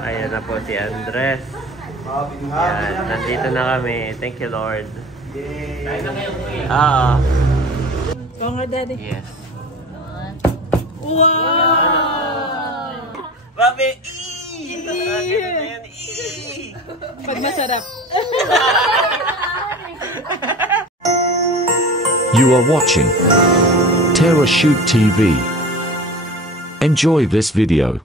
Ayan na po si Andres. Ayan, nandito na kami. Thank you, Lord. Kain na kayo, kuya. Oo nga, Daddy. Yes. Wow! Babe! Pag masarap. You are watching TerraShoot TV. Enjoy this video.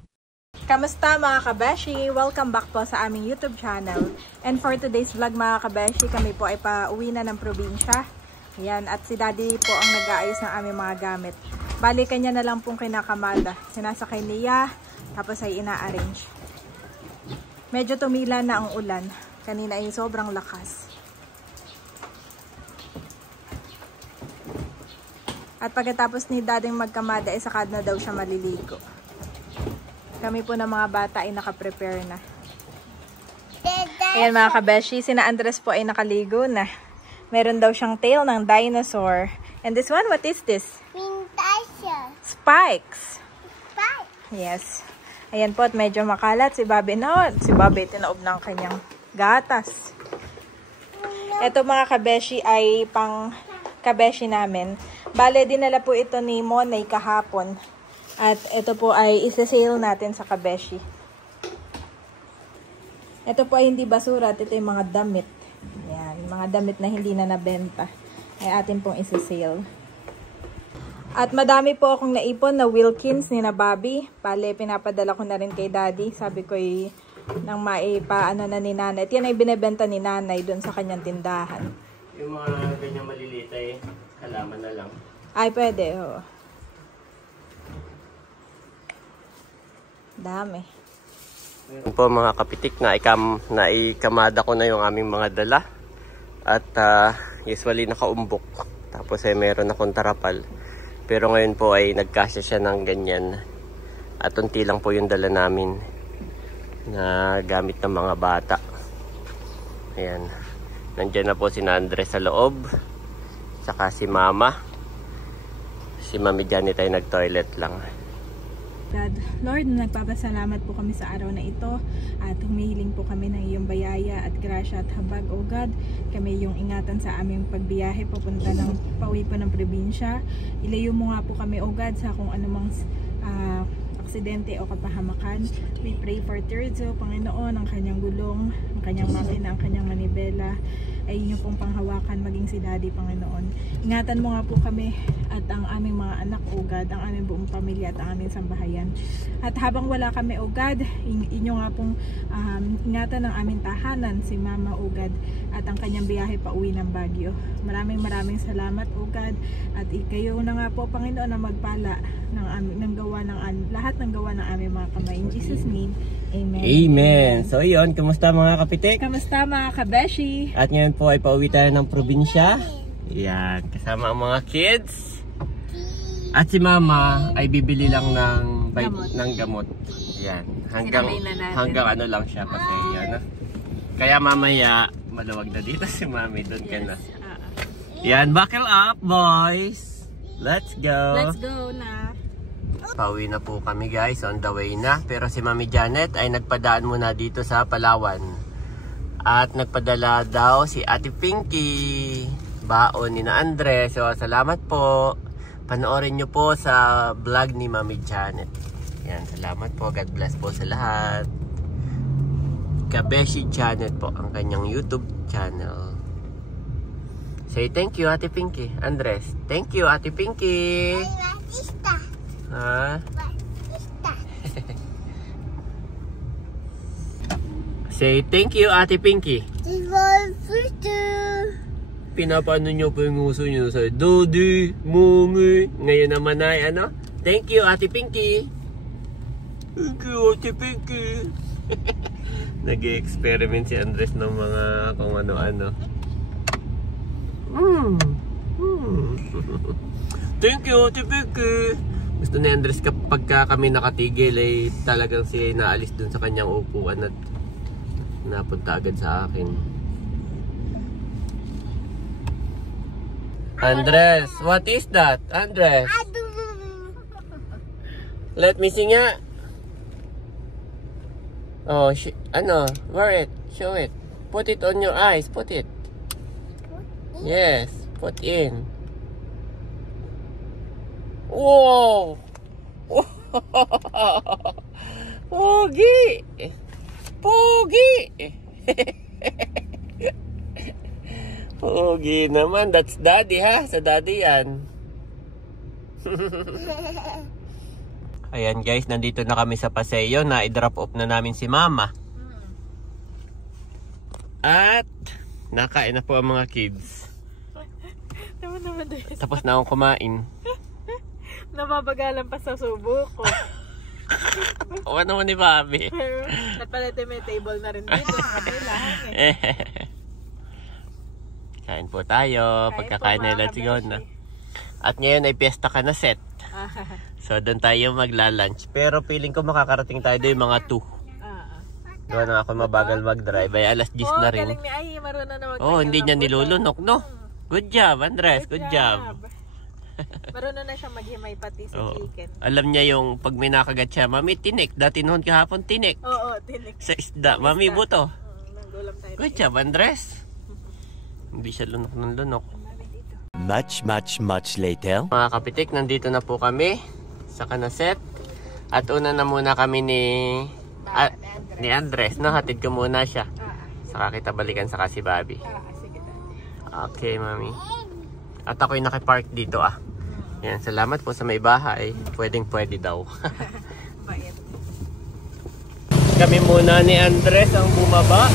Kamusta mga kabeshi? Welcome back po sa aming YouTube channel. And for today's vlog mga kabeshi, kami po ay pauwi na ng probinsya. Ayan, at si Daddy po ang nag-aayos ng aming mga gamit. Bali, kanya na lang pong kinakamada. Sinasakay niya, tapos ay ina-arrange. Medyo tumila na ang ulan. Kanina ay sobrang lakas. At pagkatapos ni Daddy magkamada, ay sakad na daw siya maliligo. Kami po ng mga bata ay nakaprepare na. Ayan mga kabeshi, sina Andres po ay nakaligo na. Meron daw siyang tail ng dinosaur. And this one, what is this? Spikes. Yes. Ayan po at medyo makalat si Bobby na. Si Bobby tinaob ng kanyang gatas. Ito mga kabeshi ay pang kabeshi namin. Bale, dinala po ito ni Monay kahapon. At ito po ay isa-sale natin sa kabeshi. Ito po ay hindi basura at ito yung mga damit. Yan, mga damit na hindi na nabenta. Ay atin pong isa-sale. At madami po akong naipon na Wilkins ni na Bobby. Bale, pinapadala ko na rin kay Daddy. Sabi ko ay nang maipaano na ni Nanay. At yan ay binibenta ni Nanay doon sa kanyang tindahan. Yung mga ganyang maliliit ay halaman na lang. Ay, pwede. Oo. Dami. Meron po mga kapitik na ikamada ko na yung aming mga dala. At usually nakaumbok. Tapos ay meron akong tarapal. Pero ngayon po ay nagkasya siya ng ganyan. At unti lang po yung dala namin na gamit ng mga bata. Ayan. Nandiyan na po si Andres sa loob. Saka si Mama. Si Mami Janet ay nag-toilet lang. God, Lord, nagpapasalamat po kami sa araw na ito at humihiling po kami ng iyong bayaya at grasya at habag, O God. Kami yung ingatan sa aming pagbiyahe papunta ng pauwi po ng probinsya. Ilayo mo nga po kami, O God, sa kung anumang aksidente o kapahamakan. We pray for Terzo, Panginoon, ang kanyang gulong, ang kanyang makina, ang kanyang manibela ay inyo pong panghawakan, maging si Daddy, Panginoon. Ingatan mo nga po kami at ang aming mga anak, O God, ang aming buong pamilya at ang aming sambahayan. At habang wala kami, O God, inyo nga pong ingatan ng aming tahanan, si Mama, O God, at ang kanyang biyahe pa uwi ng Baguio. Maraming salamat, O God, at kayo na nga po, Panginoon, na magpala ng gawa ng lahat ng gawa ng aming mga kamay. In Jesus' name, Amen. Amen. So yun, kumusta mga kapitik? Kamusta mga kabeshi? At ngayon po ay pauwi tayo ng probinsya. Yan, kasama ang mga kids. At si Mama ay bibili lang ng gamot. Yan, hanggang ano lang siya kasi yan. Kaya mamaya maluwag na dito si Mami, doon ka na. Yan, buckle up boys. Let's go. Let's go na. Pauwi na po kami guys, on the way na. Pero si Mami Janet ay nagpadaan muna dito sa Palawan. At nagpadala daw si Ate Pinky, baon ni na Andres. So salamat po. Panoorin nyo po sa vlog ni Mami Janet. Yan, salamat po. God bless po sa lahat. Kabeshi Janet po ang kanyang YouTube channel. Say thank you Ate Pinky. Andres, thank you Ate Pinky. Ha? Say thank you Ate Pinky. Pinapaano nyo po yung uso nyo sa Daddy, Mommy. Ngayon naman ay ano? Thank you Ate Pinky. Thank you Ate Pinky. Nag-experiment si Andres ng mga kung ano-ano. Thank you Ate Pinky. Gusto ni Andres kapag kami nakatigil ay talagang siya naalis dun sa kanyang upuan at napunta agad sa akin. Andres, what is that? Andres? Let me sing nga. Oh, ano? Wear it. Show it. Put it on your eyes. Put it. Yes. Put in. Wow! Pogi! Pogi! Pogi naman. That's daddy, ha? Sa daddy yan. Ayan guys, nandito na kami sa Paseo na i-drop off na namin si Mama. At nakain na po ang mga kids. Tapos na akong kumain. Namabagalan pa sa subo ko. O naman ni Bobby. At pala may table na rin dito. Kain po tayo. Pagkakain na let's go na. At ngayon ay piyesta ka na set. So doon tayo magla-lunch. Pero feeling ko makakarating tayo doon mga 2. Doon na ako mabagal mag-drive. Ay alas 10 na rin. Galing ni Ay, marunong na Oh, hindi niya nilulunok, no? Good job, Andres. Good job. Marunong na siya maghimay pati sa chicken. Alam niya yung pag may nakagat siya, Mami, tinik. Dati noon kahapon, tinik. Oo, tinik. Sa isda. Mami, buto. Nanggulam tayo. Good job, Andres. Hindi siya lunok ng lunok. Much later. Mga kapitik, nandito na po kami sa Kanaset. At una na muna kami ni Andres. No? Hatid ko muna siya. Saka kita balikan sa si Bobby. Sige. Okay, Mami. At ako'y nakipark dito Yan, salamat po sa may bahay. Pwedeng-pwede daw. Bait. Kami muna ni Andres ang bumaba.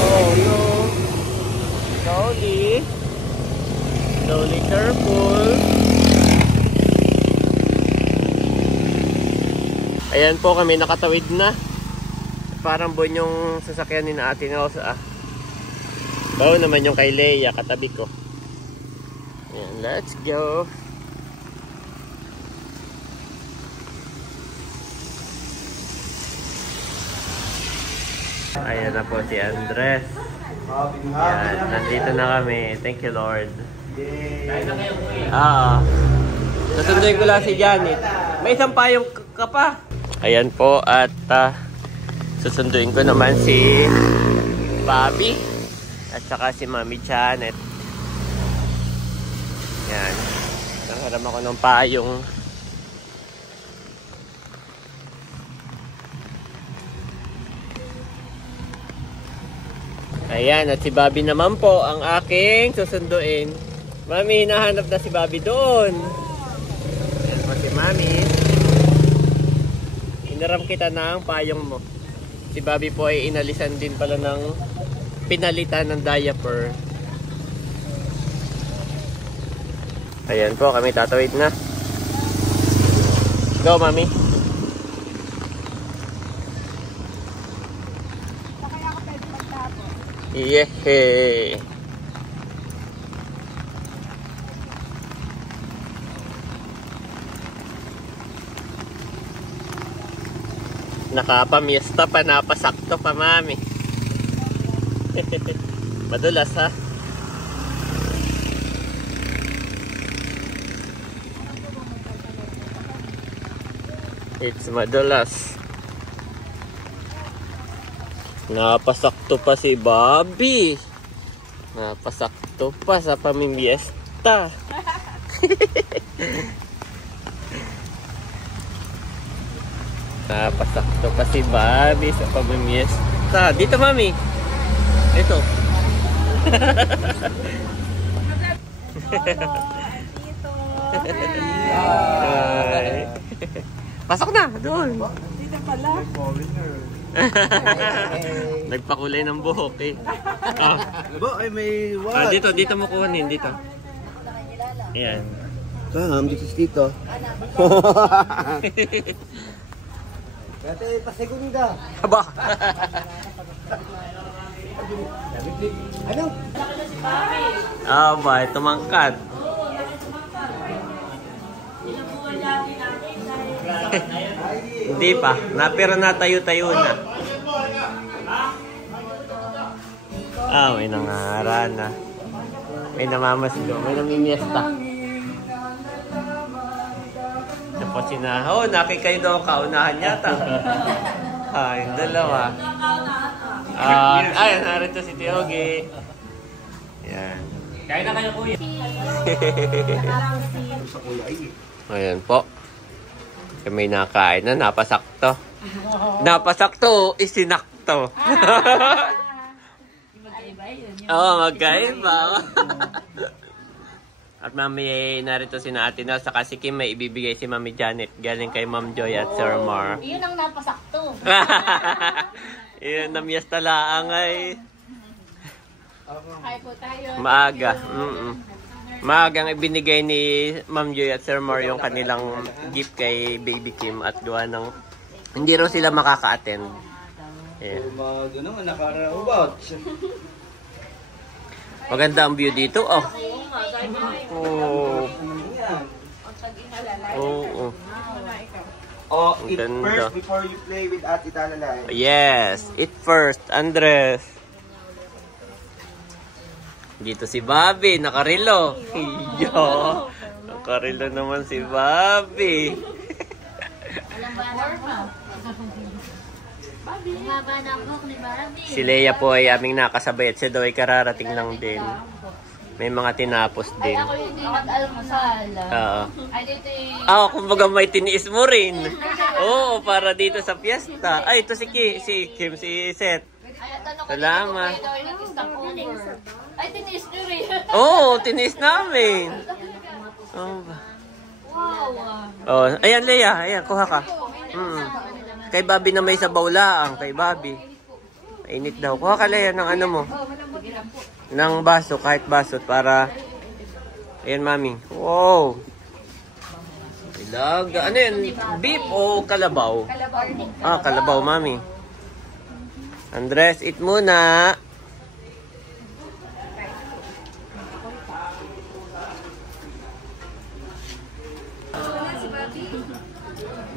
Oh, no. Slowly. Slowly, careful. Ayan po kami, nakatawid na. Parang buwan yung sasakyan ni na Ate Nelsa. Bao naman yung kay Leia, katabi ko. Ayan, let's go. Ayan na po si Andres. Ayan, nandito na kami. Thank you, Lord. Susunduin ko lang si Janet. May isang payong ka pa. Ayan po at susunduin ko naman si Bobby at saka si Mami Janet. Yan. Nangharam ako ng payong. Ayan, at si Bobby naman po ang aking susunduin. Mami, nahanap na si Bobby doon. Ayan po si Mami. Inaram kita na ang payong mo. Si Bobby po ay inalisan din pala ng pinalitan ng diaper. Ayan po, kami tatawid na. Go, Mami. Yehey! Nakapamiesta pa, napasakto pa, Mami. Madulas, ha? It's madulas. Napasakto pa si Bobby. Napasakto pa sa pamimiesta. Napasakto pa si Bobby sa pamimiesta. Dito, Mami. Ito. Dito. Pasok na, doon. Dito pala. Nagpakulay ng buhok eh. Ay, may what? Dito mo kuhanin, dito. Ayan. This is dito. Dati, pasegunda. Aba! Ano? Aba, tumangkad. Hindi pa. Pero natayo-tayo na. May nangara na. May namamasgo. May namimiesta. Tapos nakikayo daw kaunahan yata. Yung dalawa. Ay, narito si Tiogi. Yan. Kaya na kayo, kuya. Ayan po. May nakain na, napasakto. Napasakto, isinakto. Magkaiba yun. Oo, magkaiba. At mami, narito si Ate Nels, saka si Kim, may ibibigay si Mami Janet. Galing kay Ma'am Joy at Sir Mar. Yun ang napasakto. Yun, namiyas talaang ay Hi po tayo. maaga. Maagang ibinigay ni Ma'am Joy at Sir Mar yung kanilang gift kay Baby Kim at gawa ng hindi raw sila makaka-attend. Yeah. Maganda ang view dito. Oh. Oh. Oh, eat Ganda. first before you play with Ate Talalay. Yes, eat first, Andres. Dito si Bobby, nakarilo. Iyo. Nakarilo naman si Bobby. Alam ba na mo? Bumaba na ang buhok ni Barbie. Si Leia po ay aming nakasabay at siya daw ay kararating lang din. May mga tinapos Ay, din. ako hindi nag-almusal. Oo. Ay, dito yung... Kumbaga may tiniis mo rin. Oo, para dito sa fiesta. Ay, ito si Kim, si Seth. Ay, tanong ko Salamat. dito, kayo daw yung stopover. Ay, tinis nyo rin. Oo, tiniis namin. Oh, Wow. ayan Leia, ayan, kuha ka. Kay Bobby na may sabaw laang, kay Bobby. Mainit daw. Kuha ka Leia ng ano mo. Ng baso, kahit baso para... Ayan, mami. Wow! Ilaga. Ano yan? Beef o kalabaw? Kalabaw. Kalabaw, mami. Andres, eat muna.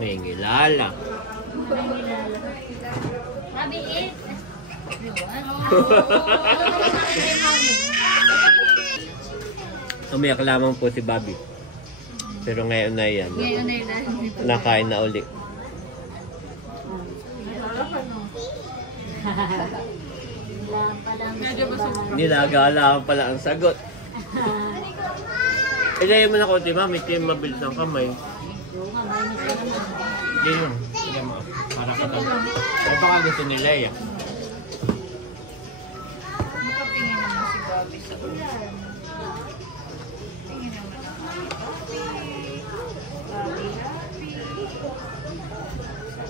May ngilala. Bobby, eat. Umiyak lamang po si Bobby. Pero ngayon na yan. Ngayon na yun. Nakain na uli. Nilagala pala ang sagot. Ilayin mo na konti, mami. Ito yung mabilis ng kamay. Hindi yun. Sige mo. Para ka tayo. Ay baka gusto ni Leia. Nakapingin naman si Bobby sa ulan. Tingin naman ang Bobby. Bobby happy. Sa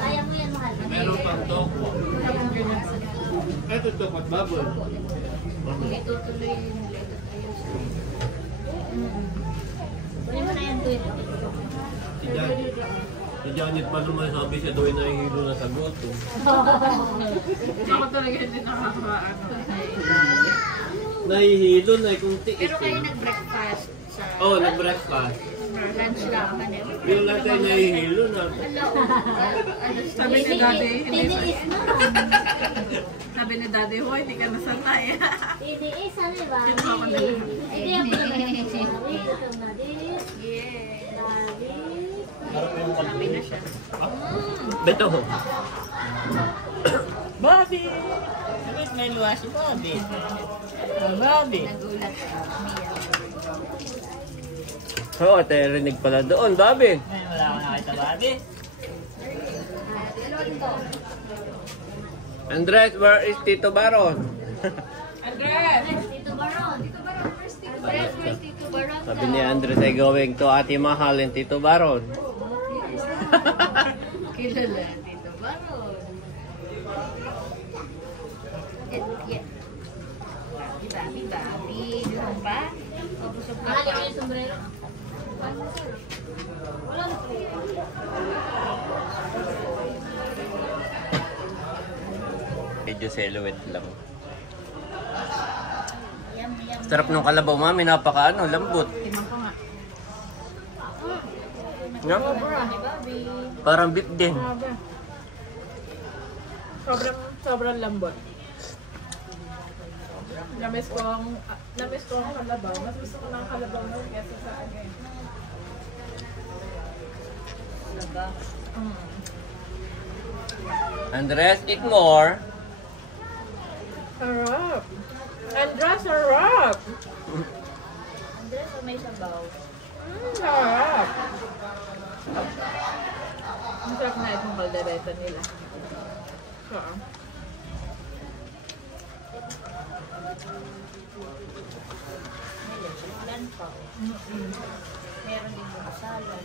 Kaya mo yan, mahal. Meron pang toko. Ito toko at baboy. Itutuloy nila ito tayo. Kunin mo na yan, Twin. Si Janet pa naman sabi siya doon na hihilo na sagot. Ako talaga hindi nakakaano. Nahihilo na kung tiis. Pero kayo nag-breakfast sa nag-breakfast. lunch lang. Yung lahat ay nahihilo na. Sabi ni Daddy, hindi Tiniis na. Sabi ni Daddy, hoy, hindi ka nasanay. Tiniis, ano ba? Kinuha ko na lang. Hindi ako nag-tiniis. Happy na siya. Beto. Bobby! Bakit may luwa si Bobby? Bobby! Nagulat Mia. Oo, rinig pala doon, Bobby. Ay, wala akong nakita, Bobby. Andres, where is Tito Baron? Andres! Tito Baron. Andres, where's Tito Baron? Sabi ni Andres ay going to Ate Mahal and Tito Baron. Kilala, Tito Baron. Yeah. Babi. Gusto pa? O busog ka pa? Mahal yung sombrero. Wala na po. Medyo silhouette lang. Yum. Sarap ng kalabaw, mami. Napaka lambot. Timang ko nga. Nga? Ni Bobby. Parang beef din. Grabe. Sobrang lambot. Namiss ko ang kalabaw. Mas gusto ko ng kalabaw nun kesa sa agay. Andres, eat more. Sarap. Andra, sarap. Andres, may sabaw. Sarap. Ang sarap na itong kaldereta nila. Sarap. Ilan pa? Meron din mga salad.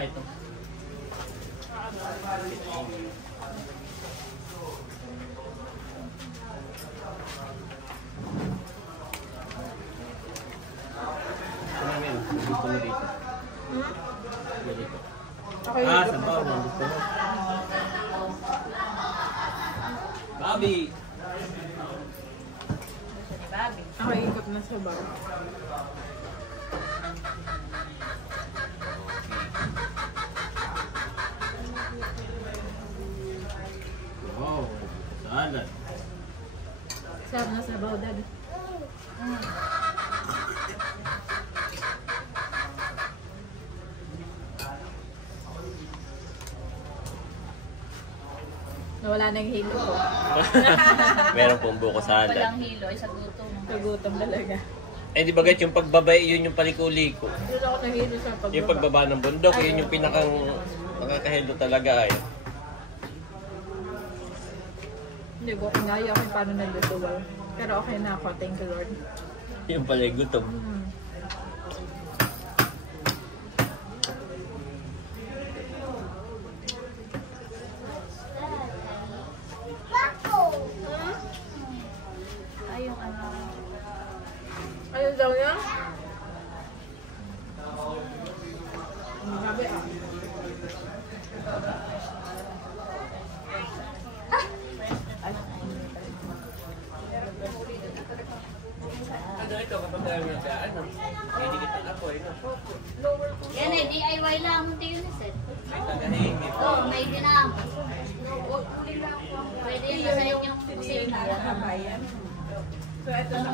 Ito. Gusto mo dito? Dito. Okay, sabaw. Gusto mo? Bobby! Gusto ni Bobby. ako ikot na sa bar. Wow, salad. Sarap na sabaw, Dad. Nawala na yung hilo ko. Meron pong buko salad. Walang hilo, ay sa gutom. Nagutom talaga. Eh di bagay yung pagbabay, yun yung paliko-liko. Doon ako nahilo sa pagbaba. Yung pagbaba ng bundok, yun yung pinakang makakahilo talaga ay. Hindi ko kinaya kung paano naglutuwal. Pero okay na ako. Thank you, Lord. Yung pala yung gutom. Ay, yung ano. Ayun daw niya? Grabe ah. Ano ito kapag tayo na sa ano? Hinigitan ako eh. Yan eh, DIY lang. Hindi yun eh, sir. May tagahingit. Oo, may dinam. Pwede yun sa inyong kusina. So, ito na.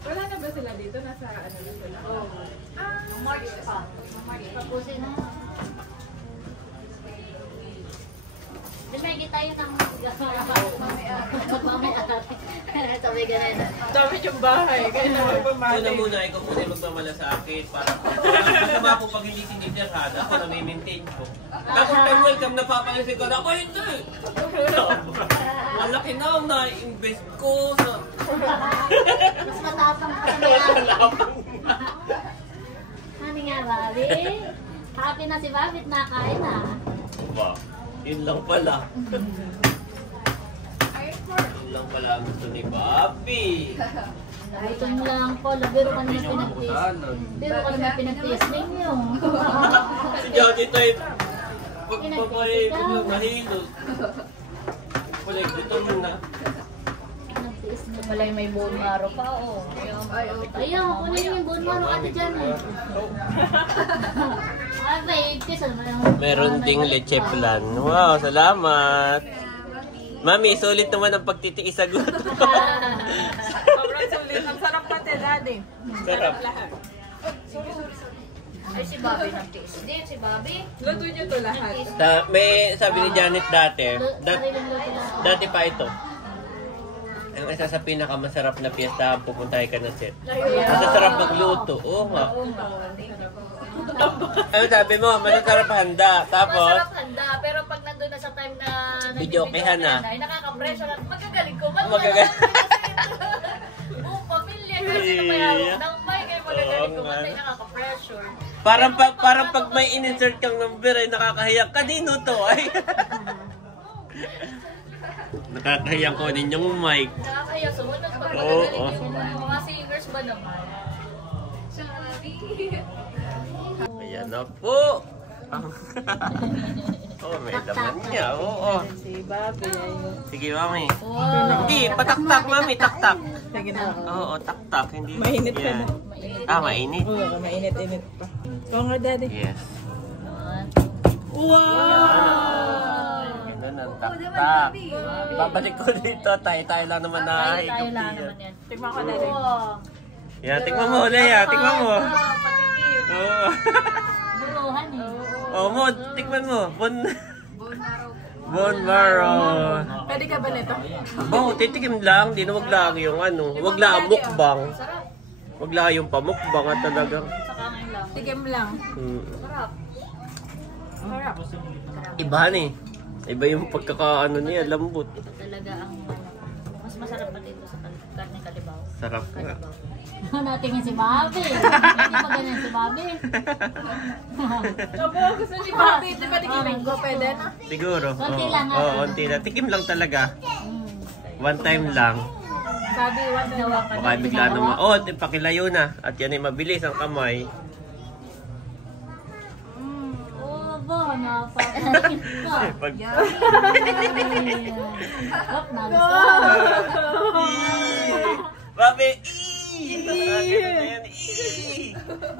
Wala na ba sila dito? Nasa ano na sila? Oo. March pa. March pa po sila. Di may kita yun ang mamaya. Sabi ganun. Dami yung bahay. Kaya naman pamali. Muna ikaw muna yung magmamalasakit para masama po pag hindi tinitirhan, ako na may maintain ko. Tapos time welcome na papalasik ko, ako hindi! Malaki na ang na-invest ko sa... Mas matapang pa sa mga. Ano nga, Bobby? Happy na si Bobby at nakain na. Ba, yun lang pala. Yun lang pala ang gusto ni Bobby. Gutom lang po. Biro ka naman pinag-taste. Biro ka naman pinag-taste ninyo. Si Johnny tayo, pagpapay ko lang mahilot. Pulay, dito muna. Pinag-taste Ito ninyo. pala yung may bone marrow pa, oh. Ayaw, kunin yung bone marrow ate dyan eh. Ay, babe, kasi Meron ding leche plan. Wow, salamat. Mami, sulit naman ang pagtitiis sa gutom. Sobrang sulit. Ang sarap pati, Daddy. Sarap. Lahat. Ay, si Bobby nag-taste din. Si Bobby. Luto niyo to lahat. May sabi ni Janet dati pa ito. Ang isa sa pinakamasarap na piyesta, pupuntahin ka na set. Masasarap magluto. Oo nga. Ano sabi mo? Masasarap handa. Tapos, Masarap handa, pero pag nandun na sa time na Videokehan na. ay nakaka-pressure at magagaling ko. Magagaling. Buong pamilya kasi namayawag ng mic ay magagaling ko. Ay nakaka-pressure. parang pag may in-insert kang number ay nakakahiyak. Kanino to? Ay. Nakakahiyang ko din yung mic. Nakakahiya sumunod. Pag Oo, magagaling yung mga singers ba naman? Ayan na po. Oh, may laman niya. Oo. Si Bobby. Sige, Mami. Wow. Hindi, pataktak, Mami. Taktak. Sige na. Oo, taktak. Hindi. Mainit ka Yan. na. Mainit. Oo, mainit-init pa. Oo nga, Daddy. Yes. Wow! Ganun ang taktak. Babalik ko dito. Tayo lang naman na Tayo lang naman yan. Tignan ko, Daddy. Wow. Yan, tikman mo, Leia. Tikman mo. Oo. Buruhan eh. Oh, mo, tikman mo. Bone marrow. Pwede ka ba nito? Bo, titikim lang. Di na wag lang yung ano. Wag lang mukbang. Wag lang yung pamukbang at talagang. Saka ngayon lang. Tigim lang. Sarap. Harap. Iba ni. Iba yung pagkakaano niya, lambot. Ito talaga ang mas masarap pa dito sa karne kalibaw. Sarap nga. Natingin si Bobby. Hindi pa ganyan si Bobby. Abo, gusto ni Bobby. Di ba tikimin ko? Pwede na? Siguro. Konti lang, ha? Oo, konti lang. Tikim lang talaga. One time lang. Sabi, wag na wag. Baka bigla naman. Oh, pakilayo na. At yan ay mabilis ang kamay. Oh, ba, napakain ka. Pag... Hop, nagustuhan. Babe!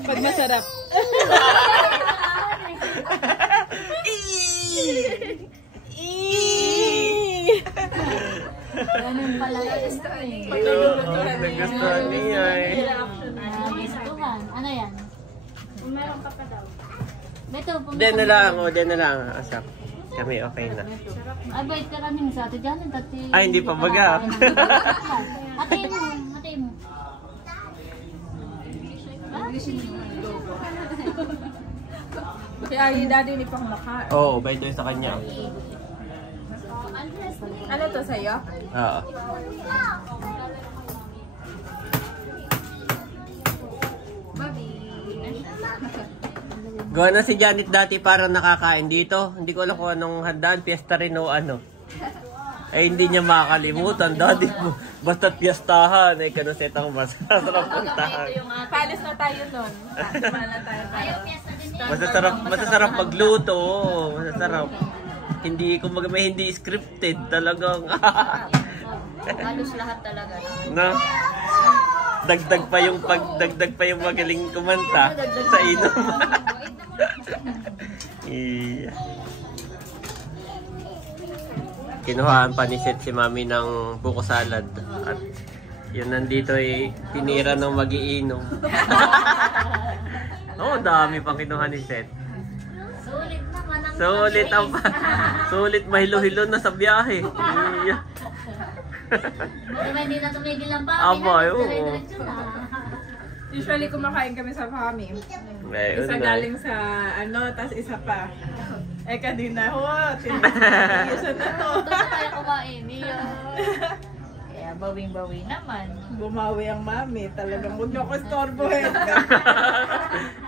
Pag masarap. Ganun pala yun. Nagustuhan niya eh. Nagustuhan. Ano yan? Meron ka pa daw. Ito, Den na lang. O, den na lang. Asap. Kami okay na. Ay, bait ka kaming sa ate Janet. Ay, hindi pa baga. Ate mo. Ate mo. Si Ay, Daddy, hindi pa kumakain. Oo, bait doon sa kanya. Ano to sa'yo? Oo. Gawa na si Janet dati parang nakakain dito. Hindi ko alam kung anong handaan, fiesta rin o ano. Ay hindi niya makakalimutan. Daddy mo, basta't fiestahan. Ay kanuset ang masarap puntahan. Palis na tayo nun. Sumala na tayo. Masasarap magluto. Masasarap. Hindi, kumbaga may hindi scripted talagang. Halos lahat talaga. No? Dagdag pa yung magaling kumanta sa inom. Iya. Kinuhaan pa ni Seth si Mami ng buko salad at yun nandito ay tinira ng magiinom. Oh, dami pang kinuha ni Seth. Sulit naman ang Sulit ang sulit mahilo-hilo na sa biyahe. Iya. Diba hindi na tumigil ang Aba, oo. Dire-diretso na. Usually kumakain kami sa kami. Ayun Isa na. galing sa ano, tas isa pa. Eh kanina, isa na to. Doon na tayo kumain. Kaya bawing-bawi naman. Bumawi ang mami. Talagang huwag niyo ako istorbohin.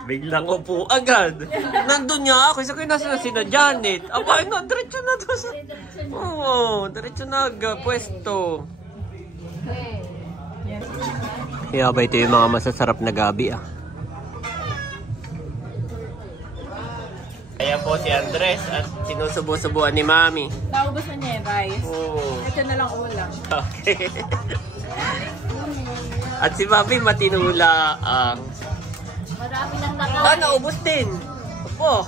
Biglang upo agad. Nandun niya ako. Isa kayo nasa sina Janet. Aba, no, diretso na to sa... Oo, diretso na agad. Pwesto. Yes. Kaya ba ito yung mga masasarap na gabi ah. Kaya po si Andres at sinusubo-subuan ni Mami. Naubos na niya yung rice. Oo. Ito na lang ulam. Okay. At si Mami matinula ang... Marami ng takaw. naubos din. Opo.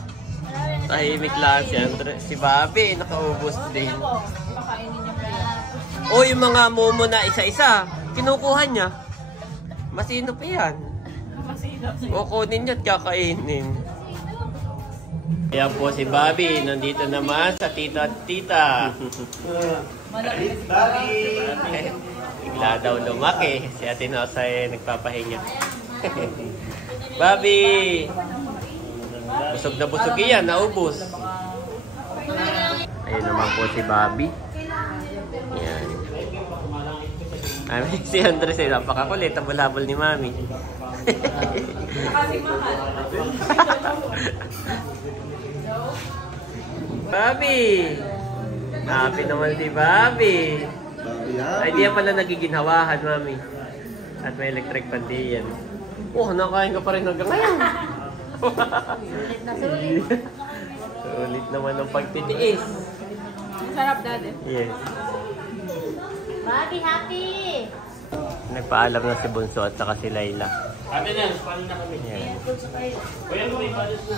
Tahimik lang si Andres. Si Bobby nakaubos din. Pakainin niya pa. O yung mga momo na isa-isa, kinukuha niya. Masino pa yan. Kukunin niya at kakainin. Kaya po si Bobby, nandito naman sa tito at tita. Bigla daw lumaki. Si Ate Nosa ay nagpapahinga. Bobby! Busog na busog yan, naubos. Ayun naman po si Bobby. Yan. Ay, si Andres ay napakakulit. Habol-habol ni Mami. Bobby! Happy naman si Bobby. Ay, di yan pala nagiginhawahan, Mami. At may electric pan di yan. Oh, nakain ka pa rin hanggang ngayon. Sulit na sulit. Ulit naman ng pagtitiis. Sarap, Daddy. Yes. Happy, happy! Nagpaalam na si Bunso at saka si Layla. Ate na, paano na kami? Yan. Kuya mo, ipalis na.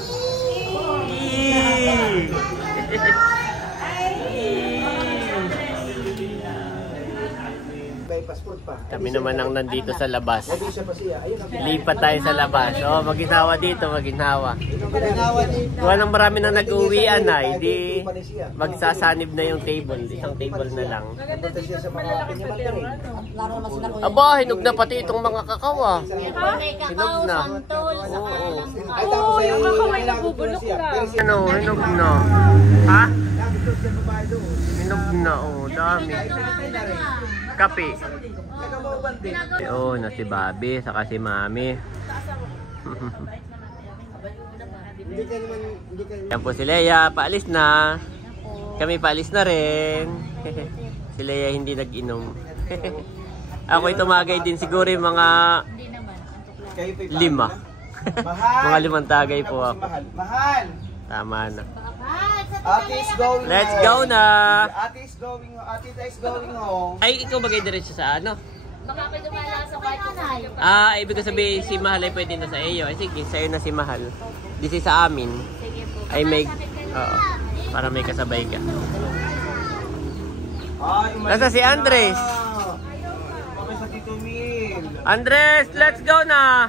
May passport pa. Kami naman ang nandito sa labas. Hindi siya pa siya. Ayun ang Lipat tayo sa labas. Oh, maginhawa dito, maginhawa. pinagawa ni. Gawa ng marami nang nag-uwian na, hindi magsasanib na yung table. Isang table na lang. Punta siya sa mga pinyamal. Aba, hinog na pati itong mga kakawa. May kakao, na. santol, Oo. Ay tapos ay kakaway nabubulok siya. Ano, hinog na. Ha? Hinog na, oh, dami. Kape. Oo, na si Bobby, saka si Mami. Hindi ka naman, hindi ka Yan po si Leia, paalis na. Kami paalis na rin. Si Leia hindi nag-inom. Ako'y tumagay din siguro yung mga kayo pa 5. Mahal. Mga 5 tagay po ako. Mahal. Mahal. Tama na. Ate is going Let's home. go na! Ate is going home. Ate is going home. Ay, ikaw bagay diretso sa ano? Baka kayo dumala sa kwarto sa inyo. Ibig ko sabihin si Mahal ay pwede na sa iyo. Ay, sige, sa'yo na si Mahal. This is sa amin. Sige po. Ay, may... Oo. Para may kasabay ka. Ay, Nasa si Andres? Kami sa Tito Mil. Andres, let's go na!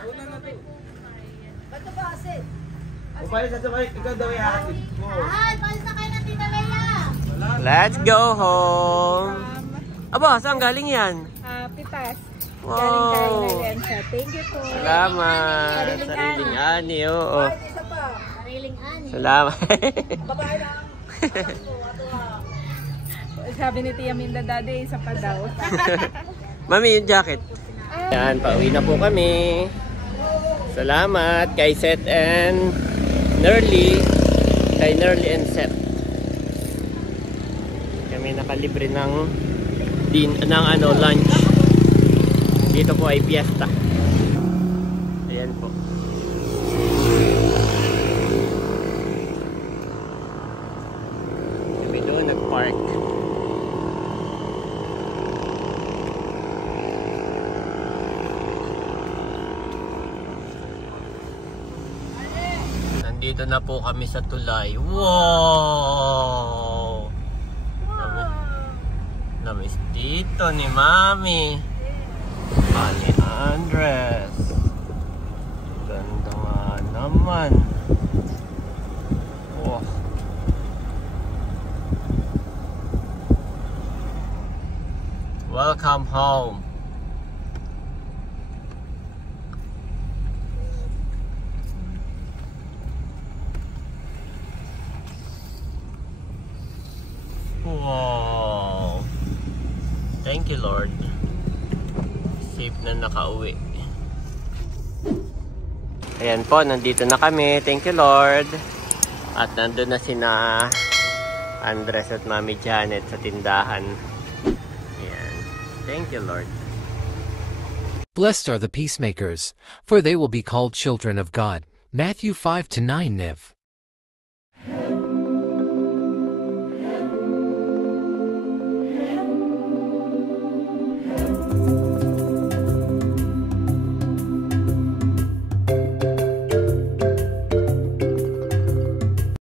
Upaya sa sabay, ikaw daw ay hatid ko. Palis na kayo ng Tita Leia! Let's go home! Aba, saan galing yan? Pitas. Wow. Galing kay Nalensa. Thank you po. Salamat! Sariling ani, oo. Sariling ani. Salamat! Sabi ni Tia Minda, Daddy, isa pa daw. Mami, yung jacket. Yan, pauwi na po kami. Salamat kay Seth and Nerly. Kay Nerly and Seth. Kami nakalibre ng lunch. Dito po ay fiesta. Ayan po. Kami doon nag-park. Nandito na po kami sa tulay. Wow! Namiss dito ni Mami. Mami Andres. Ganda nga naman. Wow. Welcome home. Wow. Thank you, Lord. Safe na nakauwi. Ayan po, nandito na kami. Thank you, Lord. At nandun na sina Andres at Mami Janet sa tindahan. Ayan. Thank you, Lord. Blessed are the peacemakers, for they will be called children of God. Matthew 5-9 NIV.